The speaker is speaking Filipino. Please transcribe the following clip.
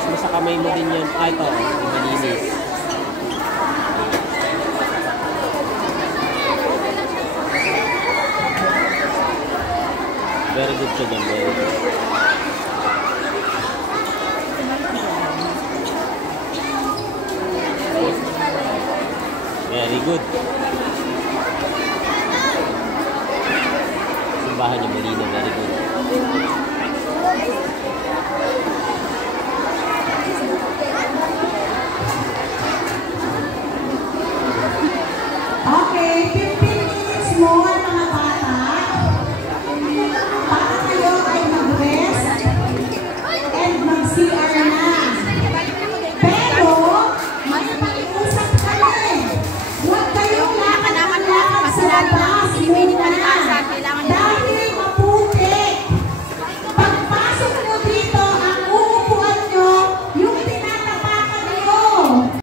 Iwas mo sa kamay mo din yan. Ah, ito. Malinis. Very good siya dyan. Very good. Very good. Simbahan niyo malino. Very good.